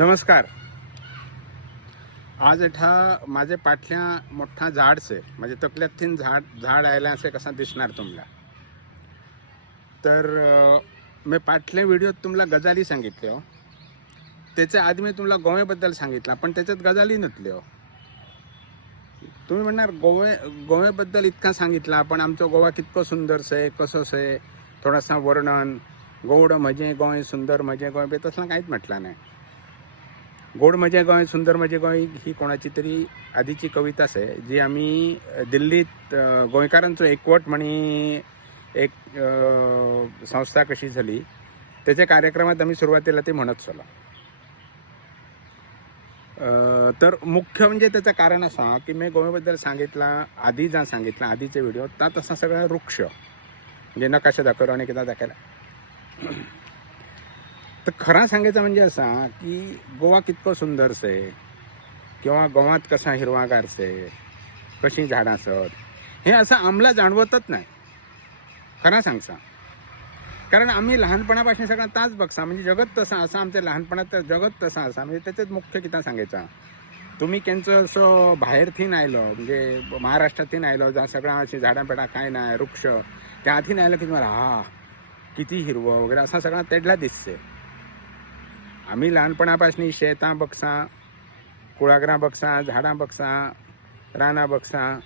नमस्कार. आज एठा माझे पाठल्या मोठा झाड से म्हणजे तकल्यात झाड आयला असे कसा दिसणार तुम्हाला. तर मी पाठल्या व्हिडिओत तुम्हाला गजाली सांगितले हो. त्याच्या आधी मी तुम्हाला गोव्याबद्दल सांगितलं, पण त्याच्यात गजाली नसले हो. तुम्ही म्हणणार गोव्याबद्दल इतका सांगितला, पण आमचं गोवा कितकं सुंदर से कसं से थोडासा वर्णन. गोड म्हणजे गोय, सुंदर म्हणजे गोय, तसला काहीच म्हटलं नाही. गोड म्हणजे गोय, सुंदर म्हणजे गोय ही कोणाची तरी आधीची कविताच आहे, जी आम्ही दिल्लीत गोंयकारांचो एकवट म्हणी एक संस्था कशी झाली त्याच्या कार्यक्रमात आम्ही सुरुवातीला ते म्हणत चलो. तर मुख्य म्हणजे त्याचं कारण असं की मी गोव्याबद्दल सांगितला आधी जा सांगितलं आधीचे व्हिडिओ त्यात असा सगळा वृक्ष म्हणजे नकाशा दाखवलं आणि किंवा दाखवला. तर खरा सांगायचं म्हणजे असा की गोवा कितकं सुंदर से किंवा गोवात कसा हिरवागार से कशी झाडां असत हे असं आम्हाला जाणवतच नाही खरा सांगसा. कारण आम्ही लहानपणापासून सगळा ताच बघसा म्हणजे जगत तसा असा आमच्या लहानपणात जगत तसा असा म्हणजे त्याच्यात मुख्य किता सांगायचा. तुम्ही त्यांचं असं बाहेरथीन आयलो म्हणजे महाराष्ट्रातून आयलो जा सगळा अशी झाडांपेडा काय नाही वृक्ष त्या आधीन आयलं की तुम्हाला किती हिरवं वगैरे असा सगळा तेडला दिसते. आम्ही लहानपणापासून शेतां बघसा, कुळागरां बघसा, झाडां बघसा, रानां बघसा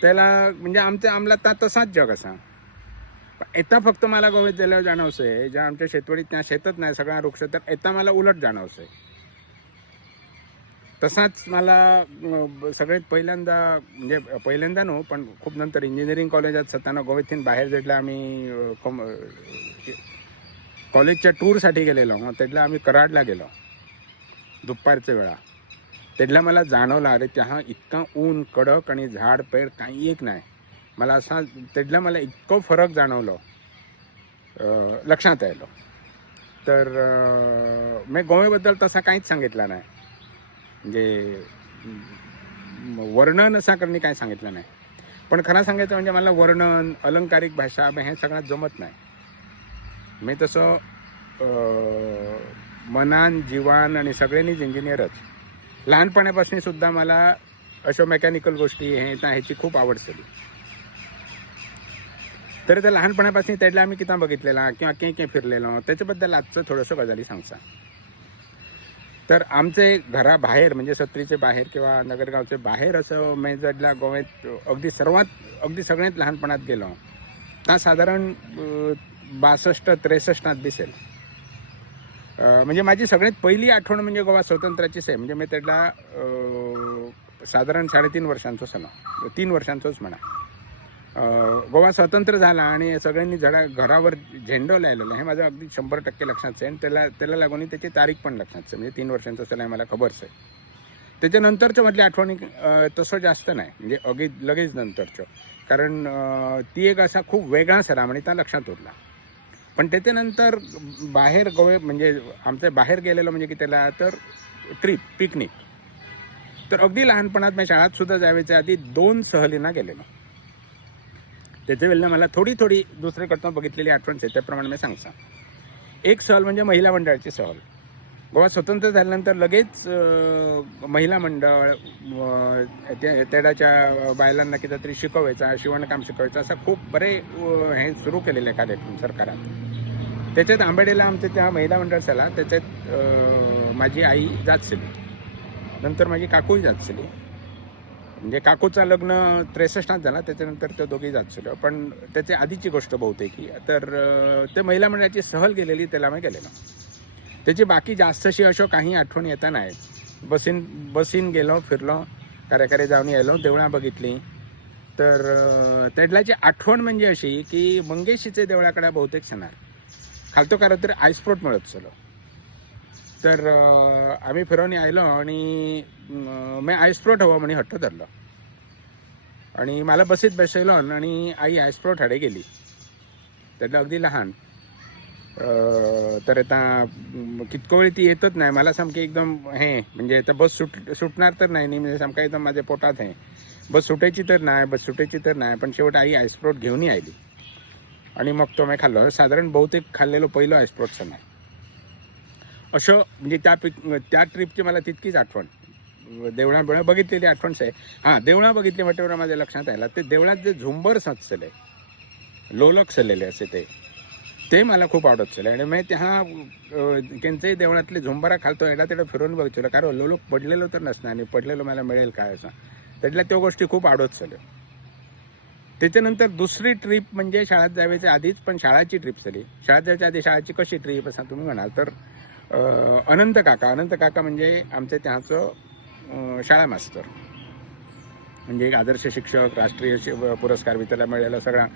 त्याला म्हणजे आमला तसाच जग असा. येता फक्त मला गोव्यात गेल्यावर जाणवसे ज्या आमच्या शेतवडीत त्या शेतच नाही सगळा वृक्ष तर येता मला उलट जाणवसे. तसाच मला सगळ्यात पहिल्यांदा म्हणजे पहिल्यांदा नो पण खूप नंतर इंजिनिअरिंग कॉलेजात असताना गोव्यातून बाहेर जेडला आम्ही कॉलेजच्या टूरसाठी गेलेलो तेडला आम्ही कराडला गेलो दुपारच्या वेळा. तेडला मला जाणवलं अरे त्या इतका ऊन कडक आणि झाड पेड काही एक नाही. मला असा तेडला मला इतकं फरक जाणवलं लक्षात आलं. तर मी गोव्याबद्दल तसा काहीच सांगितलं नाही म्हणजे वर्णन असा करणे काय सांगितलं नाही. पण खरं सांगायचं म्हणजे मला वर्णन अलंकारिक भाषा हे सगळ्यात जमत नाही. मी तसं मनान जीवान आणि सगळ्यांनीच इंजिनियरच. लहानपणापासून सुद्धा मला अशा मेकॅनिकल गोष्टी ह्याची खूप आवड झाली. तर त्या लहानपणापासून त्याला आम्ही किती बघितलेला किंवा काही फिरलेलो त्याच्याबद्दल आजचं थोडंसं गजाली सांगसा. तर आमचे घराबाहेर म्हणजे सत्रीचे बाहेर किंवा नगरगावचे बाहेर असं मेजडला गोव्यात अगदी सगळ्यात लहानपणात गेलो त्या साधारण 62-63 दिसेल. म्हणजे माझी सगळ्यात पहिली आठवण म्हणजे गोवा स्वतंत्राचीच आहे. म्हणजे मी त्याला साधारण 3.5 वर्षांचो असलो 3 वर्षांचोच म्हणा. गोवा स्वतंत्र झाला आणि सगळ्यांनी घरावर झेंडो लायलेला हे माझं अगदी 100% लक्षात आहे. आणि त्याला लागून त्याची तारीख पण लक्षात आहे म्हणजे 3 वर्षांचं असं मला खबरच आहे. त्याच्यानंतरचं म्हटली आठवणी तसं जास्त नाही म्हणजे लगेच नंतरचं. कारण ती एक असा खूप वेगळा सरा म्हणजे त्या लक्षात उरला. पण त्याच्यानंतर बाहेर गोवे म्हणजे आमच्या बाहेर गेलेलो म्हणजे की त्याला तर ट्रिप पिकनिक. तर अगदी लहानपणात मी शाळेत सुद्धा जायच्या आधी 2 सहलींना गेलेलो. त्याच्या वेळेला मला थोडी दुसरीकडनं बघितलेली आठवण आहे त्याप्रमाणे मी सांगसा. एक सहल म्हणजे महिला मंडळाची सहल. गोवा स्वतंत्र झाल्यानंतर लगेच महिला मंडळ तेडाच्या बायलांना कितीतरी शिकवायचा शिवणकाम शिकवायचं असं खूप बरे हे सुरू केलेले कार्यक्रम सरकारात. त्याच्यात आंबेडीला आमच्या त्या महिला मंडळ झाला. त्याच्यात माझी आई जातसली नंतर माझी काकूही जातसली म्हणजे काकूचं लग्न 63 झाला त्याच्यानंतर ते दोघेही जातसलो. पण त्याच्या आधीची गोष्ट बहुतेक तर ते महिला मंडळाची सहल गेलेली त्याला मी गेलेलो. त्याची बाकी जास्तशी अशा काही आठवणी येता नाही. बसीन गेलो फिरलो कार्याकडे जाऊन यायलो देवळां बघितली. तर तेडल्याची आठवण म्हणजे अशी की मंगेशीचे देवळाकडे बहुतेक सणार खालतो कारण तर आईस्प्रोट मिळत चलो. तर आम्ही फिरवून आयलो आणि मी आईस्प्रोट हवं म्हणे हट्ट धरलो आणि मला बसीत बसयलो आणि आई आईस्प्रोट हाडे गेली. त्याला अगदी लहान तर आता कितको वेळ ती येतच नाही मला सामकी एकदम हे म्हणजे आता बस सुटणार तर नाही म्हणजे सामका एकदम माझ्या पोटात आहे बस सुटायची तर नाही पण शेवट आई आईस्प्रोट घेऊनही आली आणि मग तो मी खाल्लो. साधारण बहुतेक खाल्लेलो पहिलं आईस्प्रोट नाही. असं म्हणजे त्या ट्रिपची मला तितकीच आठवण. देवळा बघितलेली आठवणच आहे. हां, देवळा बघितली म्हटल्यावर माझ्या लक्षात आलं ते देवळात जे झुंबर साचले, लोलक सलेले असे ते मला खूप आवडत चले. आणि मी त्या त्यांच्याही देवळातले झुंबरा खालतो याला तेवढं फिरून बघितलं, कारण लोलक पडलेलो तर नसणार आणि पडलेलं मला मिळेल काय असं. त्यातल्या त्या गोष्टी खूप आवडत चले. त्याच्यानंतर दुसरी ट्रिप म्हणजे शाळेत जायच्या आधीच, पण शाळाची ट्रिप झाली. शाळेत जायच्या आधी शाळेची कशी ट्रिप असं तुम्ही म्हणाल तर अनंत काका म्हणजे आमच्या त्याचं शाळा मास्तर, म्हणजे एक आदर्श शिक्षक, राष्ट्रीय पुरस्कार वितरण मिळालेला सगळा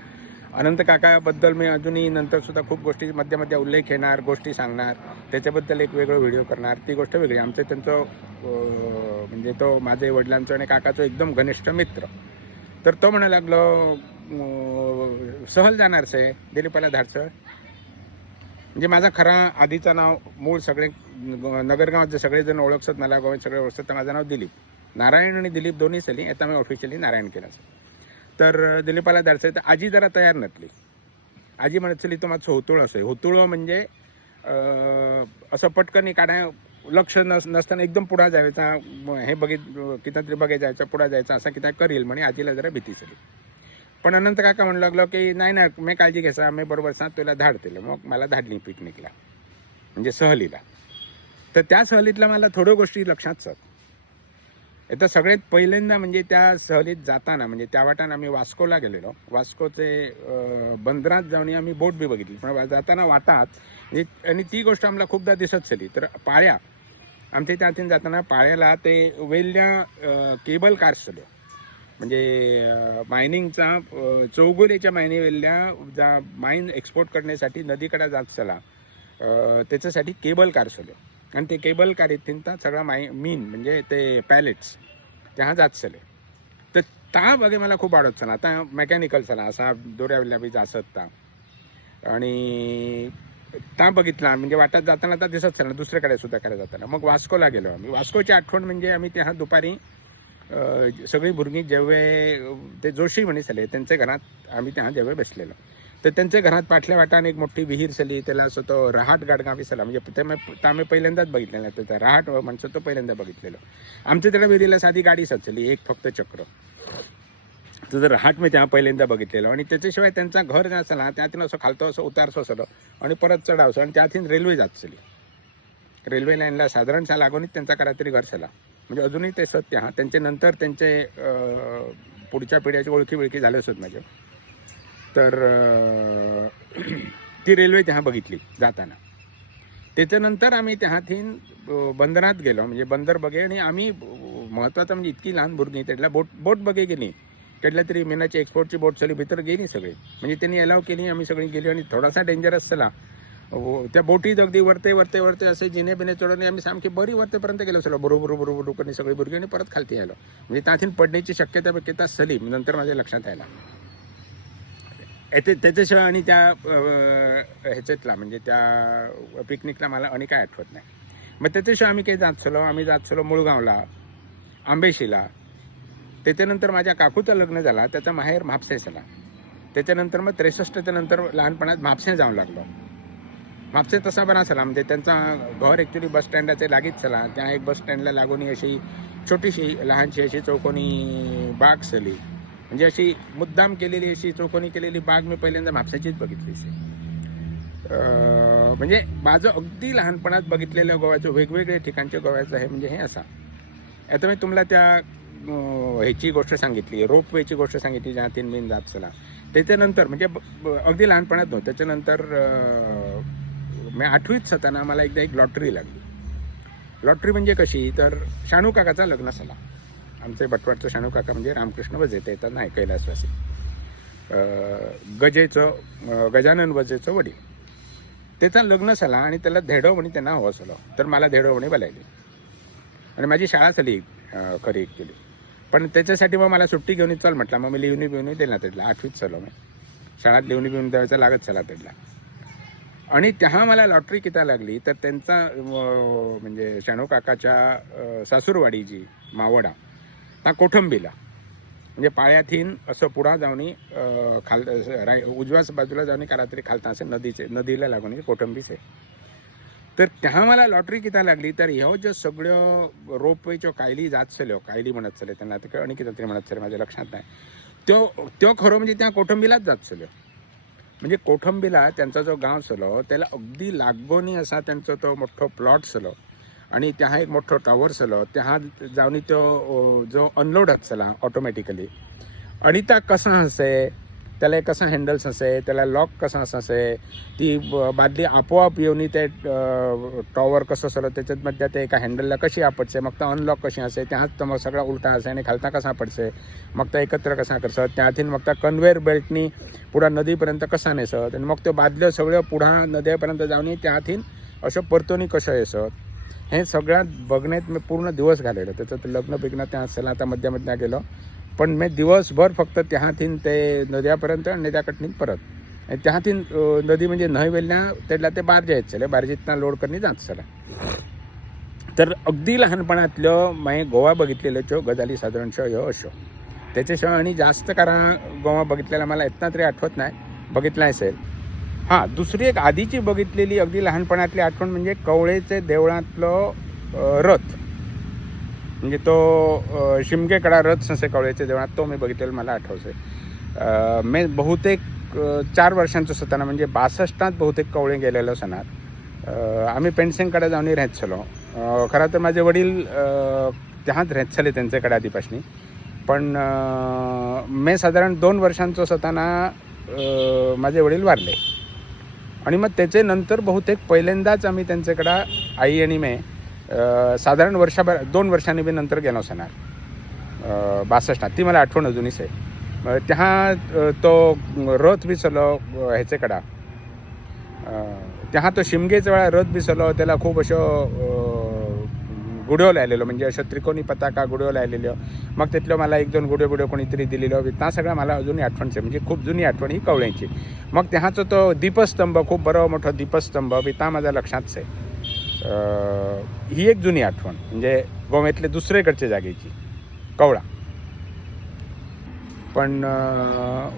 अनंत काकाबद्दल मी अजूनही नंतर सुद्धा खूप गोष्टी मध्ये उल्लेख येणार, गोष्टी सांगणार, त्याच्याबद्दल एक वेगळं व्हिडिओ करणार. ती गोष्ट वेगळी. आमचं त्यांचं म्हणजे तो माझे वडिलांचं आणि काकाचं एकदम घनिष्ठ मित्र. तर तो म्हणा लागलो सहल जाणारच आहे दिलीपाला धाडचं. म्हणजे माझा खरा आधीचं नाव मूळ सगळे नगरगावात जे सगळेजण ओळखतात मला, गोव्यात सगळे ओळखतात, तर माझं नाव दिलीप. नारायण आणि दिलीप दोन्ही चली. आता मी ऑफिशियली नारायण केलं. तर दिलीपाला धाडचं तर आजी जरा तयार नसली. आजी म्हणत चली तो माझं होतुळ असं आहे. होतुळं म्हणजे असं पटकन काढाय लक्ष नसताना एकदम पुढं जायचा, हे कितीतरी बघायला जायचं, पुढं जायचं, असं किती करील म्हणे. आजीला जरा भीती चली. पण अनंत काका म्हणू लागलो की नाही मी काळजी घ्यायचा, मी बरोबर सांग तुला धाडतेलं. मग मला धाडली पिकनिकला, म्हणजे सहलीला. तर त्या सहलीतल्या मला थोड्या गोष्टी लक्षात आहेत. आता सगळ्यात पहिल्यांदा म्हणजे त्या सहलीत जाताना म्हणजे त्या वाटानं आम्ही वास्कोला गेलेलो. वास्कोचे बंदरात जाऊन आम्ही बोट बी बघितली, पण जाताना वाटात आणि ती गोष्ट आम्हाला खूपदा दिसत चली. तर पाळ्या आमच्या त्यातून जाताना पाळ्याला ते वेल्ल्या केबल कार्स चलो, म्हणजे मायनिंगचा चौगुलेच्या मायनी वेल्ल्या माइन एक्सपोर्ट करण्यासाठी नदीकडे जात चला, त्याच्यासाठी केबल कार चलो. आणि ते केबल कार येतील तर सगळा मीन म्हणजे ते पॅलेट्स त्या जात चले. तर त्या बघे मला खूप आवडत चला. आता मेकॅनिकल चला असा दोऱ्यावल्या बी जासत ता, आणि त्या बघितला म्हणजे वाटत जाताना तर दिसत चला दुसऱ्याकडे सुद्धा करायला जाताना. मग वास्कोला गेलो आम्ही. वास्कोची आठवण म्हणजे आम्ही त्या दुपारी सगळी भुरगी जेव्हा ते जोशी म्हणे चले त्यांच्या घरात आम्ही त्या जेव्हा बसलेलो. तर त्यांच्या घरात पाठल्या वाटाने एक मोठी विहीर चली, त्याला असं तो रहाट गाडगावी चला, म्हणजे ते आम्ही पहिल्यांदाच बघितलेलं. तर रहाट माणसं तो पहिल्यांदा बघितलेलं. आमच्या त्याला विहिरीला साधी गाडी सचली, एक फक्त चक्र. तर रहाट मी तेव्हा पहिल्यांदा बघितलेलं. आणि त्याच्याशिवाय त्यांचा घर जे असला त्यातून असं खालतो असं उतारसं असलं आणि परत चढावसं, आणि त्यातून रेल्वे जात चली. रेल्वे लाईनला साधारण लागूनच त्यांचा करा तरी घर चला, म्हणजे अजूनही ते सत्य. हां, त्यांचे नंतर त्यांचे पुढच्या पिढ्याची ओळखी झालेच होत माझ्या. तर ती रेल्वे तेव्हा बघितली जाताना. त्याच्यानंतर आम्ही त्याहातीन बंदरात गेलो, म्हणजे बंदर बघे. आणि आम्ही महत्त्वाचं म्हणजे इतकी लहान बुरगी त्यातल्या बोट बघे गेली. त्यातल्या तरी मेनाची एक्सपोर्टची बोट चली भीतर गेली सगळी, म्हणजे त्यांनी अलाव केली. आम्ही सगळी गेली आणि थोडासा डेंजरस चला. त्या बोटीत अगदी वरते असे जिने बिने चढवणे आम्ही सामखे बरी वरतेपर्यंत गेलो सगळं बरोबर करणे सगळी बुरगी, आणि परत खालती आलो. म्हणजे त्यातून पडण्याची शक्यता सली नंतर माझ्या लक्षात आला. त्याच्याशिवाय आणि त्या ह्याच्यातला म्हणजे त्या पिकनिकला मला आणि काय आठवत नाही. मग त्याच्याशिवाय आम्ही जात चलो मुळगावला, आंबेशीला. त्याच्यानंतर माझ्या काकूचं लग्न झाला, त्याचा माहेर म्हापसे झाला. त्याच्यानंतर मग 63च्या नंतर लहानपणात म्हापसे जाऊ लागलो. म्हापसे तसा बरा चला, म्हणजे त्यांचा घर ॲक्च्युली बस स्टँडाचे लागीच चला. त्या एक बस स्टँडला लागून अशी छोटीशी लहानशी अशी चौकोनी बाग चली, म्हणजे अशी मुद्दाम केलेली अशी चौकोनी केलेली बाग मी पहिल्यांदा म्हापसाचीच बघितली. म्हणजे माझं अगदी लहानपणात बघितलेल्या गोव्याचं वेगवेगळे ठिकाणच्या गोव्याचं आहे म्हणजे हे असा. आता मी तुम्हाला त्या ह्याची गोष्ट सांगितली, रोपवेची गोष्ट सांगितली, ज्या 3 महिने जात चला. त्याच्यानंतर म्हणजे अगदी लहानपणात नव्हतं. त्याच्यानंतर मी 8वीत असताना मला एकदा एक लॉटरी लागली. लॉटरी म्हणजे कशी, तर शानू काकाचा लग्न झाला. आमचे बटवाडचं शानू काका म्हणजे रामकृष्ण वजे, ते येतात नाही कैलासवासी, गजानन वजेचं वडील. त्याचा लग्न झाला आणि त्याला धेडो म्हणे त्यांना हवं झालं. तर मला धेडो म्हणे बोलायली आणि माझी शाळा झाली खरी केली. पण त्याच्यासाठी मग मला सुट्टी घेऊन चल म्हटलं. मग मी लिहून बिवून दिला त्यातला. 8वीत चालू मी शाळात लिहून बिवून द्यायचा लागत चला त्यातला. आणि तेव्हा मला लॉटरी किती लागली, तर त्यांचा म्हणजे शानू काकाच्या सासूरवाडी जी मावडा हा कोठंबीला, म्हणजे पाळ्यातीन असं पुढा जाऊन उजव्या बाजूला जाऊन करा तरी खालता असं नदीला लागून कोठंबीच आहे. तर त्या मला लॉटरी कित्या लागली तर ह्यो ज्यो सगळ्यो रोपवेच्यो कायली जातसल्यो, कायली म्हणत चले त्यांना आता आनी कितें तरी म्हणत चले माझ्या लक्षात नाही, त्यो खरो म्हणजे त्या कोठंबीलाच जातसल्यो. म्हणजे कोठंबीला त्यांचा जो गाव असलो त्याला अगदी लागोनी असा त्यांचा तो मोठो प्लॉट असलो आणि त्या एक मोठो टावर असलो. त्या जाऊन तो जो अनलोड आसला ऑटोमॅटिकली आणि त्या कसा असे, त्याला कसा हँडल्स असे, त्याला लॉक कसा असे, ती बादली आपोआप येऊन ते टॉवर कसं असलो त्याच्यात मध्ये ते एका हँडलला कशी आपटसे, मग तो अनलॉक कशी असे, त्याच तो मग सगळा उलटा असे आणि खालता कसा पडसे, मग तो एकत्र कसा करसत, त्यातून मग त्या कन्वेअर बेल्टनी पुढा नदीपर्यंत कसा नेसत आणि मग त्यो बादल्यो सगळ्यो पुढा नद्यापर्यंत जाऊन त्यातून अशो परतोनी कशो येसत, हे सगळ्यात बघण्यात मी पूर्ण दिवस घालवलो. त्याचं लग्न बिग्न त्या असला आता मध्या गेलो, पण मी दिवसभर फक्त त्यातून ते नद्यापर्यंत आणि त्याकडून परत. आणि त्यातून नदी म्हणजे न्हय वेल्ल्या त्याला ते बारजे येतले, बारजेतना लोड करणी जात चला. तर अगदी लहानपणातल्यो मागीर गोवा बघितलेल्यो गजाली साधारणशो ह्यो अश्यो. त्याच्याशिवाय आणि जास्त कारण गोवा बघितलेला मला इतना तरी आठवत नाही, बघितला असेल. हां, दुसरी एक आधीची बघितलेली अगदी लहानपणातली आठवण म्हणजे कवळेचे देवळातलो रथ, म्हणजे तो शिमगेकडा रथ असे कवळेच्या देवळात, तो मी बघितलेला मला आठवते. मी बहुतेक 4 वर्षांचं असताना म्हणजे 62 बहुतेक कवळे गेलेलो असणार. आम्ही पेंडसेंकडे जाऊन राहतलो. खरं तर माझे वडील त्यात राहतले त्यांच्याकडे आधीपासून, पण मी साधारण 2 वर्षांचं असताना माझे वडील वारले आणि मग त्याचे नंतर बहुतेक पहिल्यांदाच आम्ही त्यांच्याकडं आई आणि मी साधारण 2 वर्षांनी बी नंतर गेलो असणार 62. ती मला आठवण अजूनच आहे. त्या तो रथ बी चलो ह्याच्याकडा, त्या तो शिमगेच्या वेळा रथ बी चलो, त्याला खूप अशो गुड्यो लायलेलो, म्हणजे अशो त्रिकोणी पताका गुड्यो लायलेल्यो. मग तिथलो मला 1-2 गुड्यो कोणीतरी दिलेलो, त्या सगळ्या मला अजूनही आठवणचे, म्हणजे खूप जुनी आठवण ही कवळ्यांची. मग त्याचा तो दीपस्तंभ, खूप बरो मोठो दीपस्तंभ बी त्या माझ्या लक्षातच आहे. ही एक जुनी आठवण म्हणजे गोव्यातले दुसरेकडच्या जागेची कवळा. पण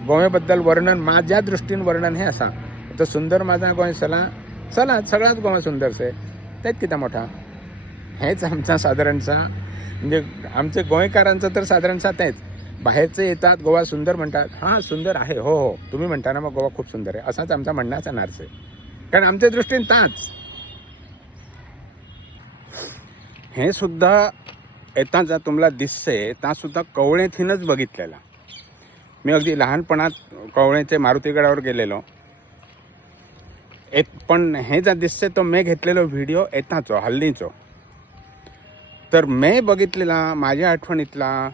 गोव्याबद्दल वर्णन माझ्या दृष्टीने वर्णन हे असा तर सुंदर माझा गोंय चला सगळ्यात गोवा सुंदरसे तेच किती मोठा, हेच आमचा साधारणचा म्हणजे आमचे गोंयकारांचं तर साधारणचा तेच. बाहेरचे येतात गोवा सुंदर म्हणतात, हां सुंदर आहे, हो हो तुम्ही म्हणता ना मग गोवा खूप सुंदर आहे, असाच आमचा म्हणण्याचा नार्स आहे. कारण आमच्या दृष्टीने ताच हे सुद्धा येता जर तुम्हाला दिसते ता सुद्धा कवळेथीनच बघितलेला. मी अगदी लहानपणात कवळेचे मारुतीगडावर गेलेलो, पण हे जर दिसते तो मी घेतलेलो व्हिडिओ येताचो हल्लीचो. तर मी बघितलेला माझ्या आठवणीतला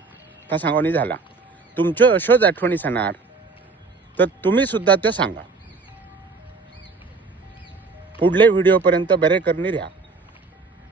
त्या सांगोनी झाला. तुमच्यो अशोच आठवणी सांगणार तर तुम्ही सुद्धा त्यो सांगा. पुढले व्हिडिओपर्यंत बरे करणी राहा.